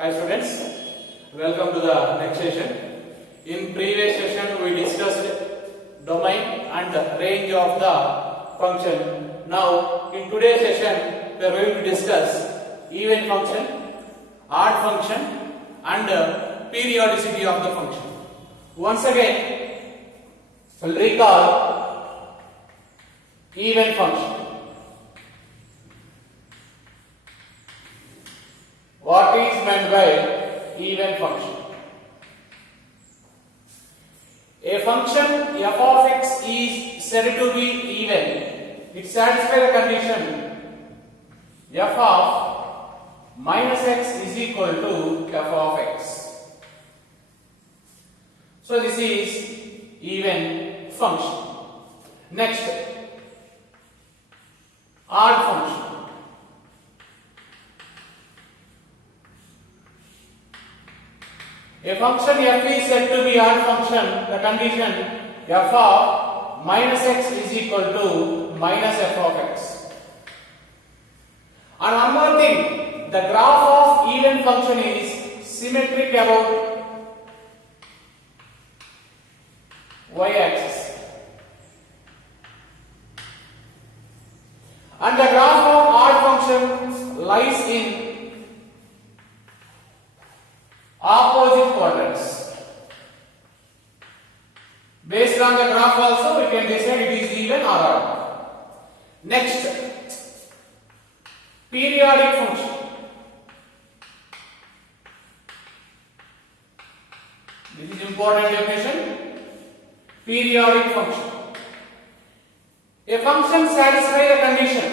Hi students, welcome to the next session. In previous session we discussed domain and range of the function. Now in today's session we are going to discuss even function, odd function and periodicity of the function. Once again we'll recall even function. What is meant by even function? A function f of x is said to be even. It satisfies the condition f of minus x is equal to f of x. So this is even function. Next, odd function. A function f is said to be odd function. The condition f of minus x is equal to minus f of x. And one more thing, the graph of even function is symmetric about y-axis. And the graph of odd function lies in opposite quadrants. Based on the graph also we can decide it is even or odd. Next, periodic function. This is important definition. Periodic function. A function satisfies the condition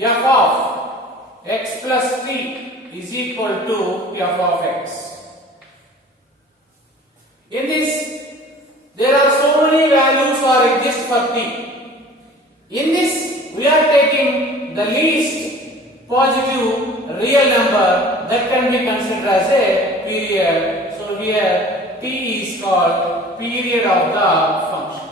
f of x plus t is equal to f of x. In this, there are so many values are exist for t. In this, we are taking the least positive real number that can be considered as a period. So here, t is called period of the function.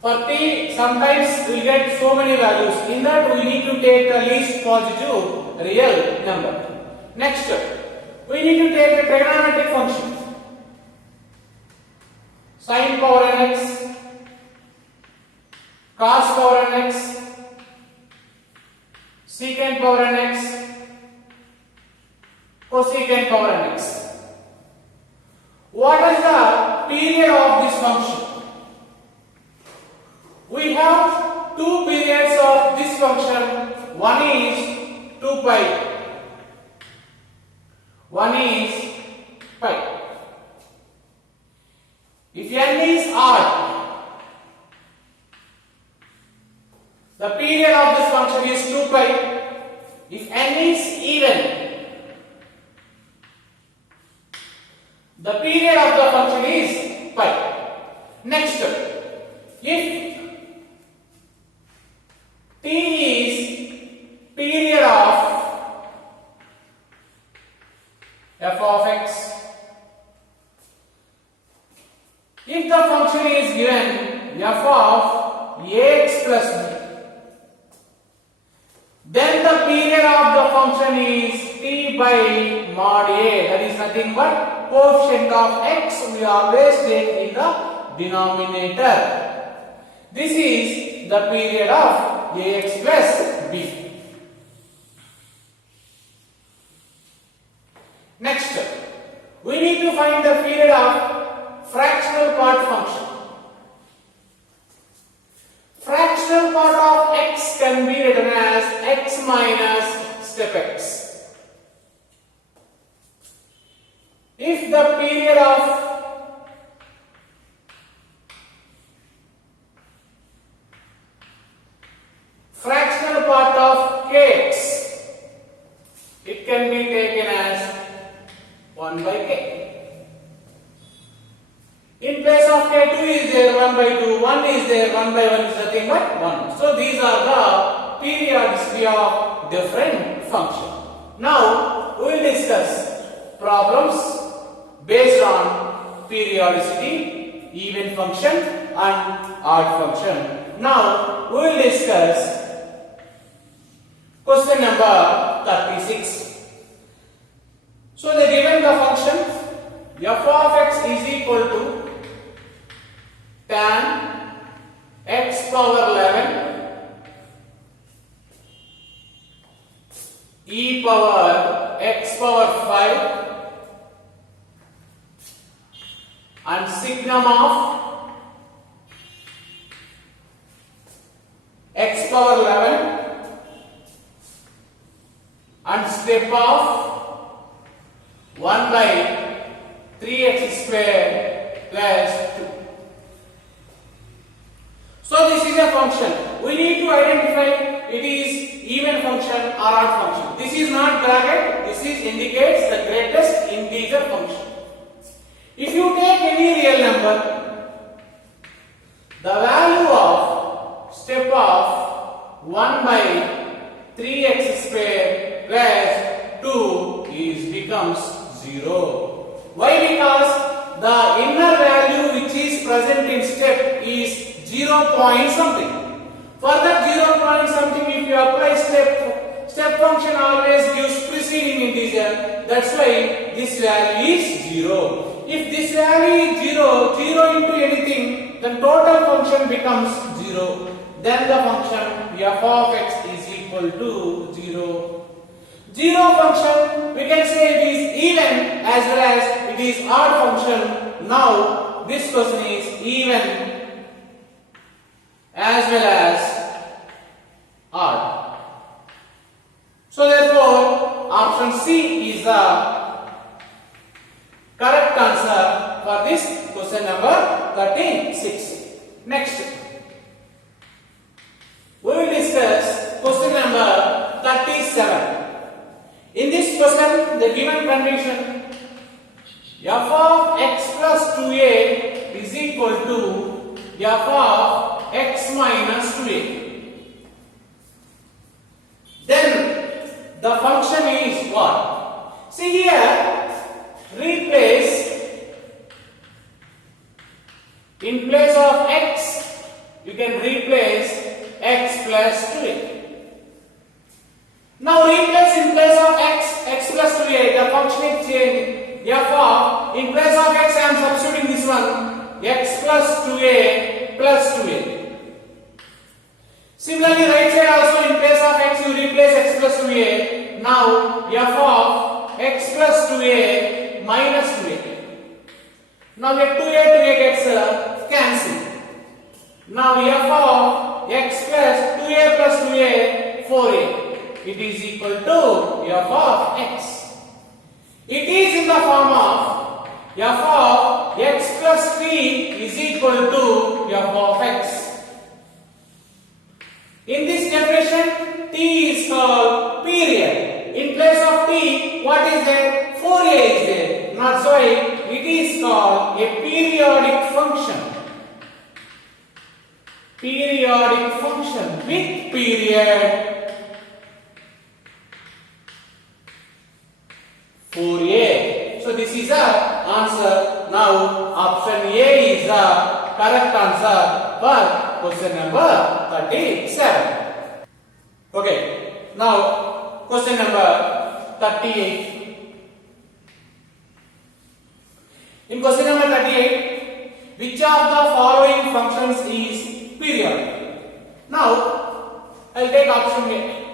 For t, sometimes we get so many values. In that, we need to take the least positive real number. Next, we need to take the trigonometric function. Sin power n x, cos power n x, secant power n x, cosecant power n x. What is the period of this function? We have two periods of this function. One is 2 pi. One is pi. If n is odd, the period of this function is 2 pi. If n is even, the period of the function is pi. Next, if t is period of f of x, if the function is given f of ax plus b, then the period of the function is t by mod a, that is nothing but coefficient of x we always take in the denominator. This is the period of ax plus b. Next, we need to find the period of fractional part function. Fractional part of x can be written as x minus step x. If the period of fractional part of kx, it can be taken as 1 by k. In place of k2 is there 1 by 2, 1 is there, 1 by 1 is nothing but 1. So these are the periodicity of different functions. Now we will discuss problems based on periodicity, even function and odd function. Now we will discuss question number 36. So they given the function f of x is equal to tan x power 11 e power x power 5 and signum of x power 11 and step of 1 by 3x square plus 2. So this is a function. We need to identify it is even function or odd function. This is not bracket. This is indicates the greatest integer function. If you take any real number, the value of step of 1 by 3x square plus 2 becomes 0. Why? Because the inner value which is present in step is 0 point something. For that 0 point something, if you apply step function always gives preceding integer. That's why this value is 0. If this value is 0 into anything, then total function becomes 0. Then the function f of x is equal to 0. 0 function, we can say it is even as well as it is odd function. Now this question is even as well as odd. So therefore option C is the correct answer for this question number 36. Next, we will discuss question number 37. In this question, the given condition f of x plus 2a is equal to f of x minus 2a. Then the function is what? See here, replace in place of x, you can replace x plus 2a. Now replace in place of x plus 2a, the function is changed. f of, in place of x I am substituting this one, x plus 2a plus 2a. Similarly right side also in place of x you replace x plus 2a. Now f of x plus 2a minus 2a. Now let 2a gets cancelled. Now f of x plus 2a plus 2a 4a. It is equal to f of x. It is in the form of f of x plus 3 is equal to f of x. In this definition, t is called period. In place of t, what is there? 4a is there. Not so, it is called a periodic function. Periodic function with period 4a. So this is the answer. Now option A is the correct answer for question number 37. Okay. Now question number 38. In question number 38, which of the following functions is periodic? Now I'll take option A.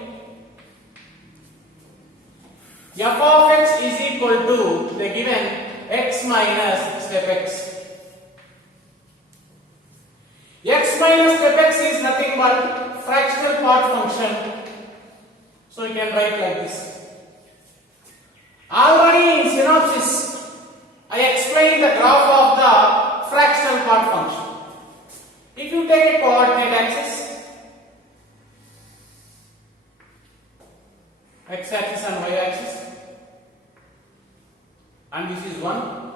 f of x is equal to the given x minus step x. X minus step x is nothing but fractional part function. So you can write like this. Already in synopsis, I explained the graph of the fractional part function. If you take a coordinate axis, x axis and y axis, and this is 1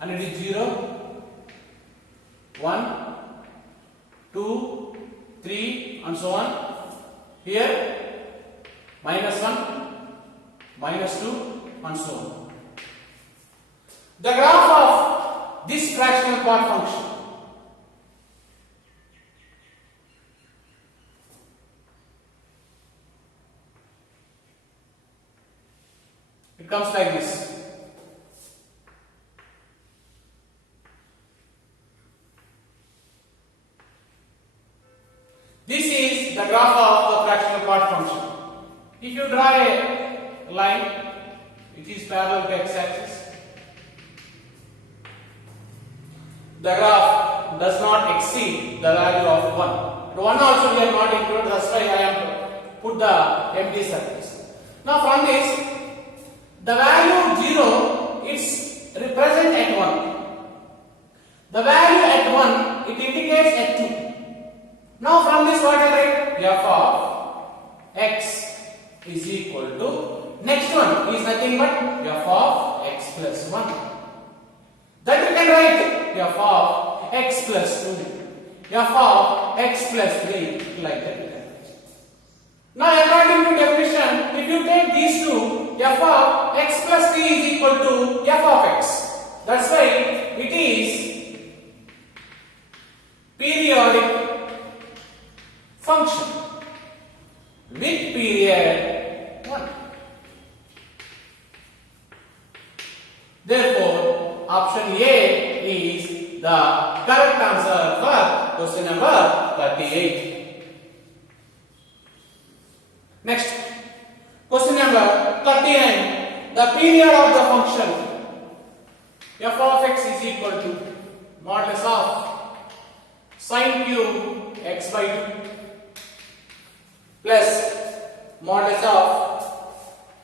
and it is 0, 1, 2, 3 and so on. Here minus 1, minus 2 and so on. The graph of this fractional part function. It comes like this. This is the graph of the fractional part function. If you draw a line which is parallel to x-axis, the graph does not exceed the value of 1. The 1 also we are not included, that's why I have put the empty circles. Now from this, the value 0 is represent at 1. The value at 1, it indicates at 2. Now from this what I write? F of x is equal to, next one is nothing but f of x plus 1. That we can write f of x plus 2, f of x plus 3, like that. Now according to definition, if you take these two, f of x plus 3 is equal to f of x. That's why it is periodic function with period 1. Therefore, option A is the correct answer for question number 38. Next, question number 39. The period of the function f of x is equal to modulus of sin cube x by 2 plus modulus of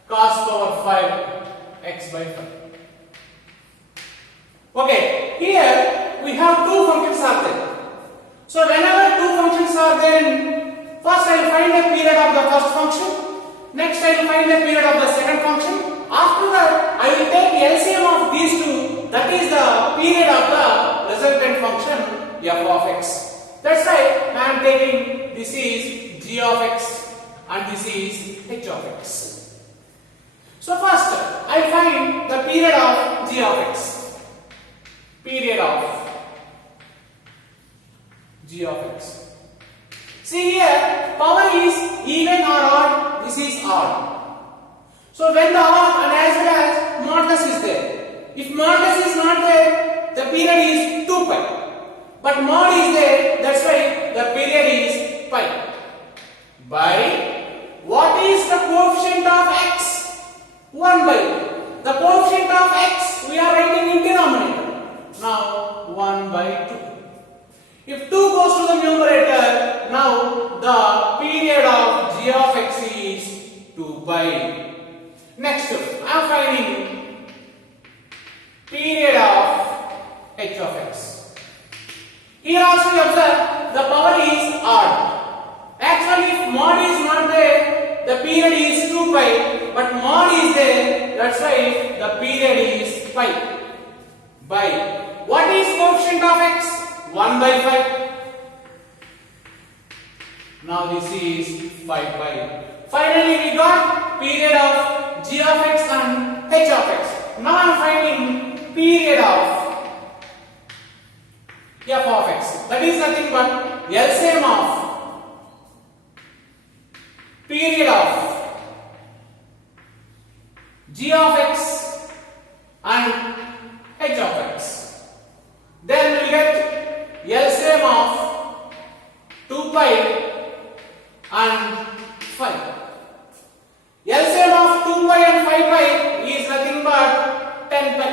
cos power 5 x by 5. Okay, here we have two functions are there. So whenever two functions are there, first I will find the period of the first function, next I will find the period of the second function. After that, I will take LCM of these two, that is the period of the resultant function f of x. That's why I am taking this is g of x and this is h of x. So first I find the period of g of x. Period of g of x. See here, power is even or odd, this is odd. So when the odd and as well as modulus is there, if modulus is not there, the period is 2 pi. But mod is there, that's why the period is pi. By what is the coefficient of x? 1 by. The coefficient of x we are writing in denominator. Now 1 by 2. If 2 goes to the numerator, now the period of g of x is 2 pi. Next, I am finding period of h of x. Here also you observe the power is odd. Actually, if mod is not there, the period is 2 pi, but mod is there, that's why the period is pi. By what is coefficient of x? 1 by 5. Now this is 5 pi. Finally we got period of g of x and h of x. Now I am finding period of f of x. That is nothing but LCM of period of g of x and h of x. Then we will get LCM of 2 pi and 5. LCM of 2 pi and 5 pi is nothing but 10 pi.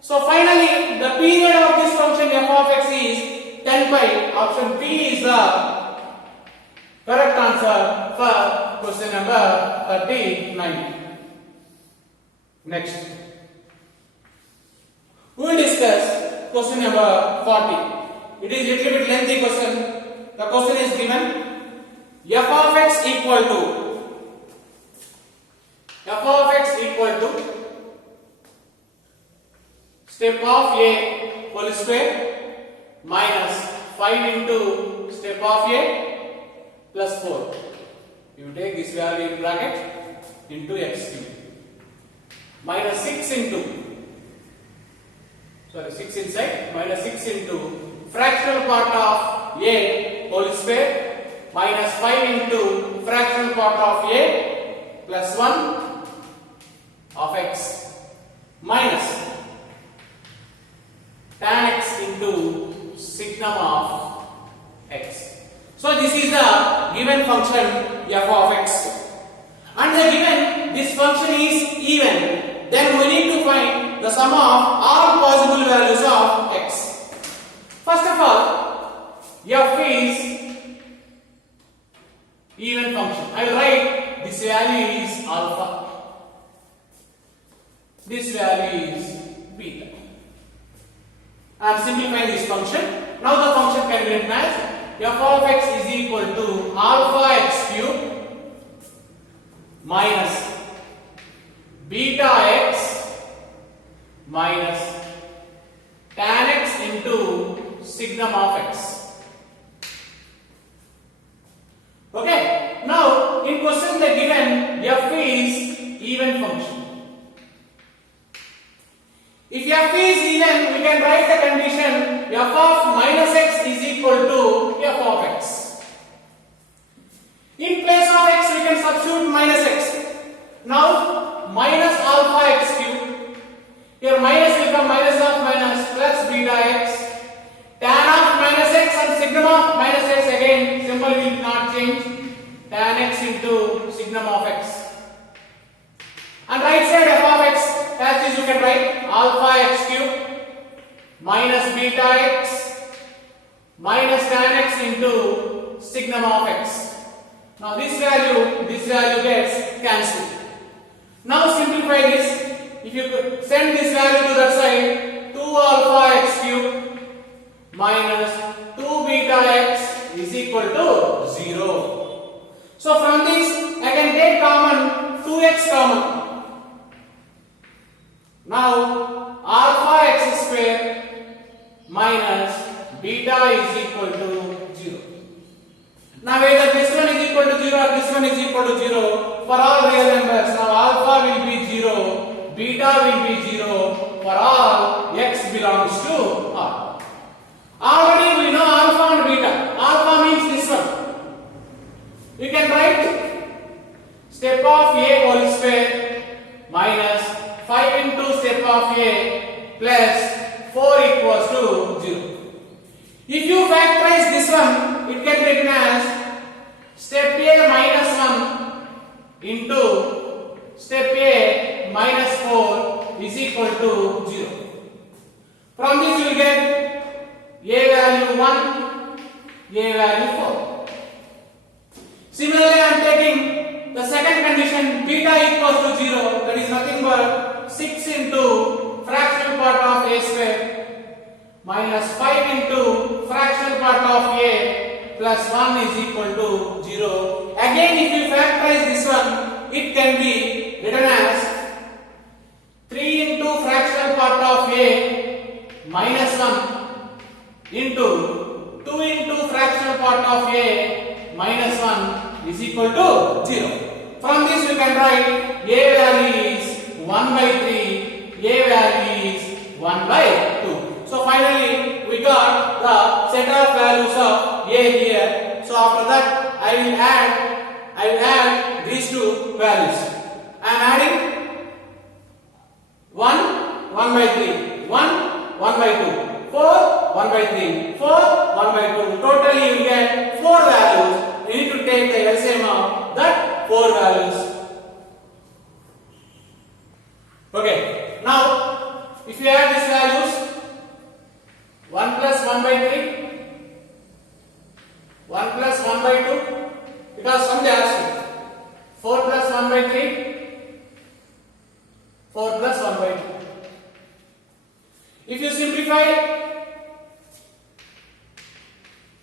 So finally the period of this function f of x is 10 pi. Option B is the correct answer for question number 39. Next, we will discuss question number 40. It is a little bit lengthy question. The question is given f of x equal to step of a whole square minus 5 into step of a plus 4. You take this value in bracket into x cube minus 6 into, 6 inside, minus 6 into fractional part of a whole square minus 5 into fractional part of a plus 1 of x minus tan x into signum of x. So this is the given function f of x, and the given this function is even, then we need to find the sum of all possible values of x. First of all, f is even function. I will write this value is alpha, this value is beta. I am simplifying this function. Now the function can be written as f of x is equal to alpha x cube minus beta x minus tan x into signum of x. Okay. Now in question the given f is even function. If f is even, we can write the condition f of minus x is equal to f of x. In place of x, we can substitute minus x. Now, minus alpha x cube. Here minus will become minus of minus plus beta x. Tan of minus x and signum of minus x, again, symbol will not change. Tan x into signum of x. And right side f of x, as is you can write alpha x cube minus beta x minus tan x into signum of x. Now this value gets cancelled. Now simplify this. If you could send this value to that side, 2 alpha x cube minus 2 beta x is equal to 0. So from this I can take common 2x common. Now alpha x square minus beta is equal to 0. Now whether this one is equal to 0 or this one is equal to 0, for all real numbers, now alpha will be 0, beta will be 0 for all x belongs to R. Already we know alpha and beta. Alpha means this one. We can write step of a whole square minus 5 into step of a plus 4 equals to 0. If you factorize this one, it can be written as step a minus 1 into step a minus 4 is equal to 0. From this you will get a value 1, a value 4. Similarly, I am taking the second condition, beta equals to 0, that is nothing but 6 into fractional part of a square minus 5 into fractional part of a plus 1 is equal to 0. Again, if you factorize this one, it can be written as 3 into fractional part of a minus 1 into 2 into fractional part of a minus 1 is equal to 0. From this you can write a value is 1 by 3, a value is 1 by 2. So finally we got the set of values of a here. So after that I will add these two values. I am adding 1 by 3, 1 by 2, 4 1 by 3, 4 1 by 2. Totally you will get 4 values. You need to take the LCM of that 4 values. Okay. Now if you add these values, 1 plus 1 by 3, 1 plus 1 by 2, because some they ask you, 4 plus 1 by 3, 4 plus 1 by 2. If you simplify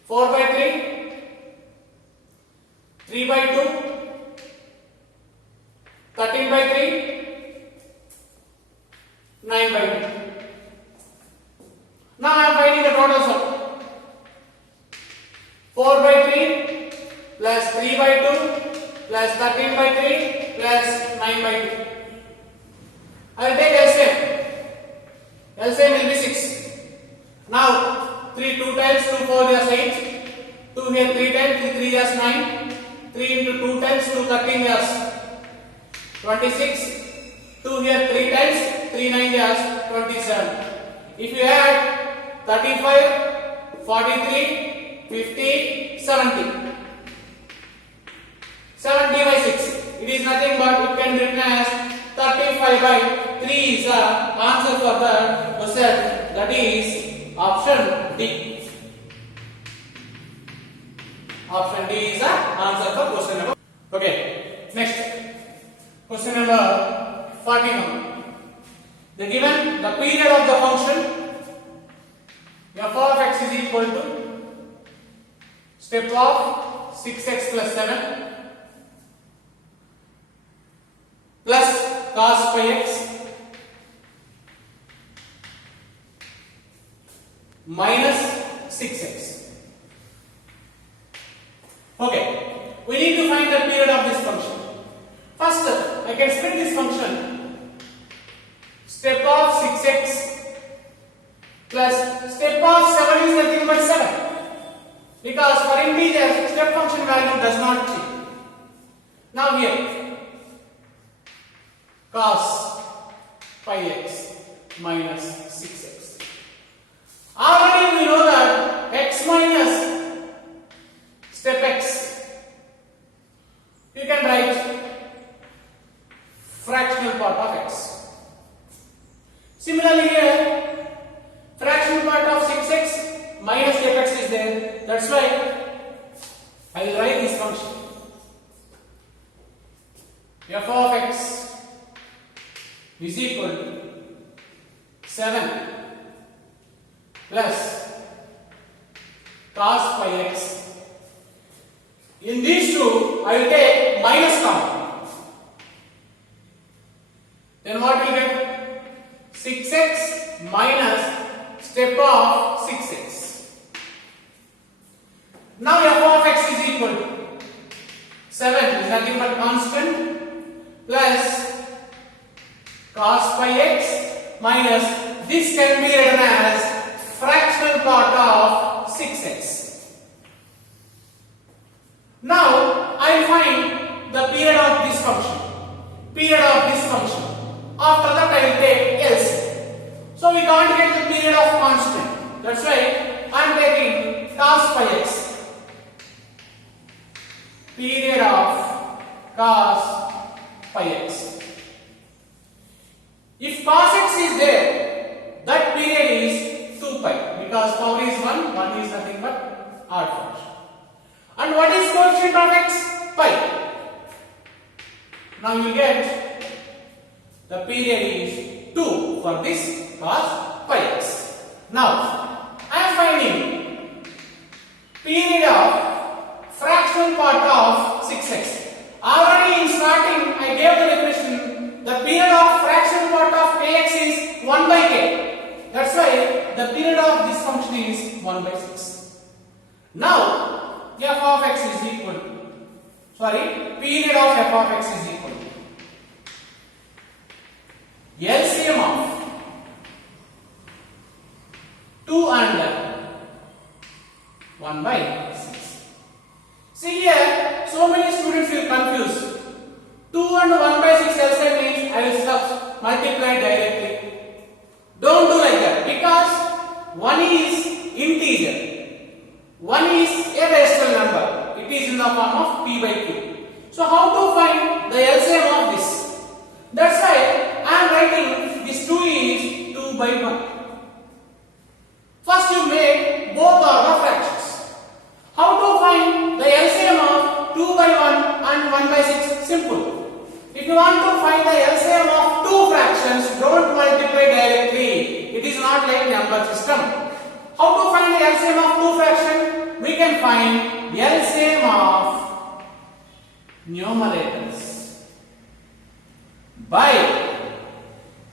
4 by 3, 3 by 2, 13 by 3, 9 by 2. Now I am finding the total sum. 4 by 3 plus 3 by 2 plus 13 by 3 plus 9 by 2. I will take LCM. LCM will be 6. Now 3 2 times 2 4 is 8. 2 here 3 times 3 is 9. 3 into 2 times 2 13 is 26. 2 here 3 times, 3 9 is 27. If you add 35, 43, 50, 70. 70 by 6. It is nothing but it can be written as 35 by 3 is the answer for the question. That is option D. Option D is the answer for question number. Okay. Next. Question number 41. The given the period of the function f of x is equal to step of 6x plus 7 plus cos pi x minus 6x. Okay, we need to find the period of this function. First, I can split this function. Step of 6x plus step of 7 is nothing but 7. Because for integers, step function value does not change. Now here, cos pi x minus 6x. Already we know that x minus step x, you can write fractional part of x. Similarly here, fractional part of 6x minus step x is there. That's why I will write this function. F of x is equal to 7 plus cos pi x. In these two, I will take minus common. Then what will get? 6x minus step of 6x. Now f of x is equal to 7 is nothing but constant plus cos pi x minus this can be written as fractional part of 6x. Now I will find the period of this function. Period of this function. After that I will take LCM. So we can't get the period of constant. That's why I am taking cos pi x. Period of cos pi x. If cos x is there, that period is 2 pi because power is 1 is nothing but odd function. And what is coefficient of x? Pi. Now you get the period is 2 for this cos pi x. Now I am finding period of fractional part of 6x. Already in starting I gave the definition. The period of fractional part of kx is 1 by k. That's why the period of this function is 1 by 6. Now f of x is equal to, period of f of x is equal to LCM of 2 and 1 by 6. See here, so many students will confuse. 2 and 1 by 6 LCM means I will multiply directly. Don't do like that because 1 is integer. 1 is a rational number. It is in the form of p by q. So how to find the LCM of this? That's why I am writing this 2 is 2 by 1. First you make both order fractions. How to find the LCM of 2 by 1 and 1 by 6? Simple. If you want to find the LCM of two fractions, don't multiply directly. It is not like number system. How to find the LCM of two fractions? We can find LCM of numerators by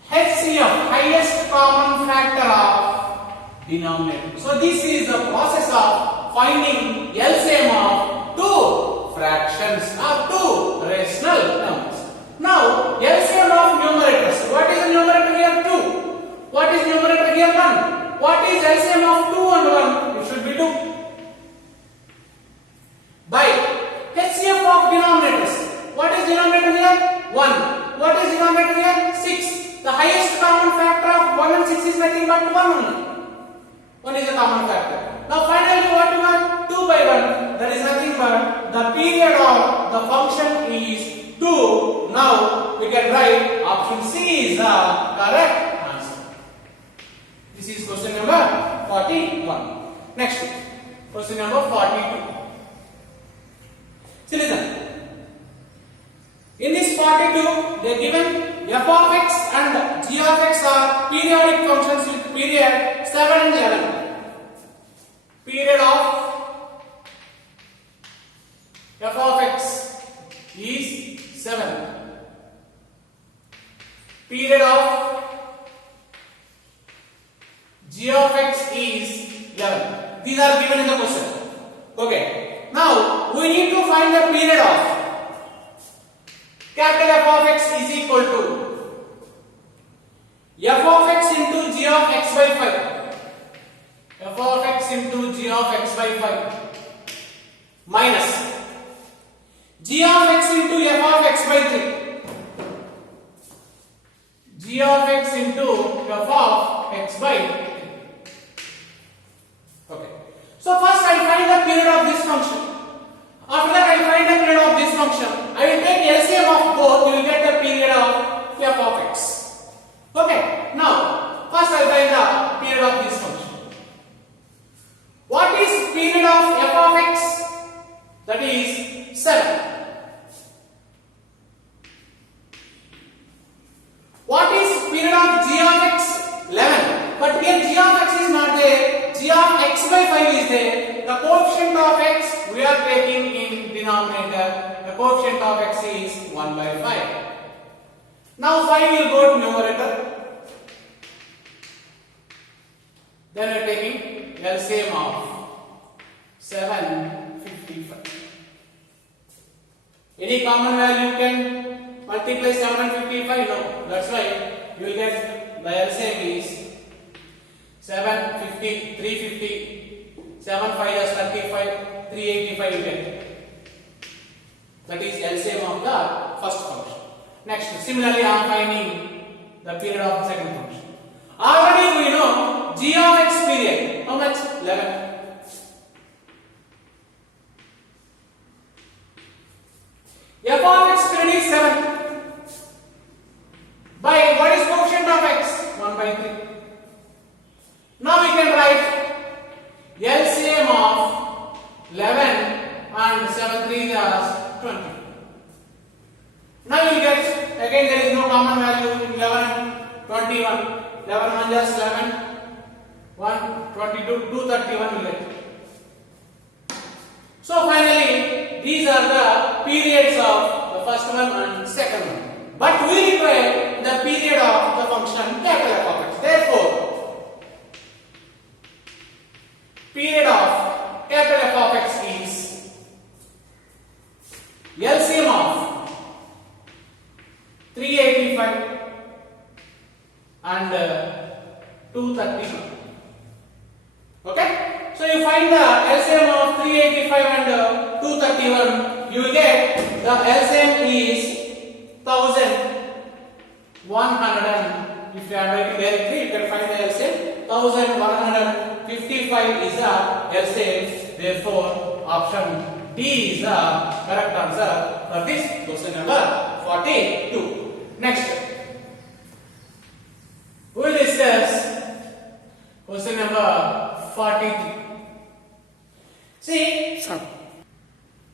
HCF, highest common factor of denominator. So this is the process of finding LCM of two fractions or two rational numbers. Now LCM of numerators. What is the numerator here? 2. What is numerator here? 1. What is LCM of 2 and 1? It should be 2. By HCF of denominators. What is denominator here? 1. what is denominator here? 6. The highest common factor of 1 and 6 is nothing but 1 only. 1 is a common factor. Now finally what we want? 2 by 1. That is nothing but the period of the function is 2. Now we can write option C is the correct answer. This is question number 41. Next, question number 42. See, listen. In this 42, they are given f of x and g of x are periodic functions with period 7 and 11. Period of f of x is 7. Period of g of x is 11. These are given in the question. Okay. Now we need to find the period of capital F of x is equal to f of x into g of x by 5. F of x into g of x by 5 minus g of x into f of x by 3. G of x into f of x by 3. Okay. So first I find the period of this function. After that I find the period of this function. I will take LCM of both. You will get the period of f of x. Okay. Now first I find the period of this function. What is period of f of x? That is 7. What is period of g of x? 11. But here g of x is not there. G of x by 5 is there. The coefficient of x we are taking in denominator. The coefficient of x is 1 by 5. Now 5 will go to numerator. Then we are taking LCM of 755. Any common value can multiply 755? No. That's why you will get the LCM is 750, 350, 7 5 is 35, 385 you get. That is LCM of the first function. Next, similarly I am finding the period of the second function. Already we know g of x period. How much? 11. F of x period is 7. By what is coefficient of x? 1 by 3. Now we can write LCM of 11 and 7 3 is 20. Now you will get, again there is no common value in 11 21. 11 1 is 11, 1 22, 231 will get. So finally these are the periods of the first one and second one. But we require the period of the function capital F of x. Therefore, period of capital F of x is LCM of 385 and 231. Okay? So you find the LCM of 385 and 231. You will get the LCM is 1100. If you are writing directly, you can find the LCM. 1155 is the LCM. Therefore, option D is the correct answer for this question number 42. Next, we will discuss question number 43. See,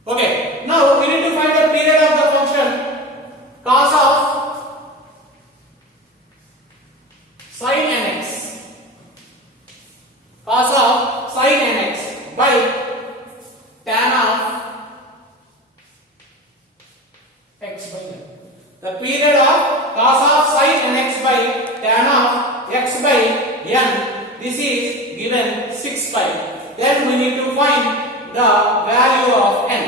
okay, now we need to find the period of the function cos of sin nx. Cos of sin nx by tan of x by n. The period of cos of sin nx by tan of x by n. This is given 6 pi. Then we need to find the value of n.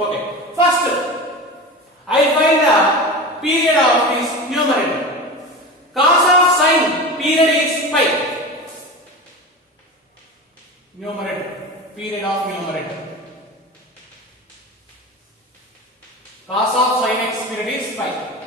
Okay. First, I find the period of this numerator. Cos of sin period is pi. Numerator. Period of numerator. Cos of sin x period is pi.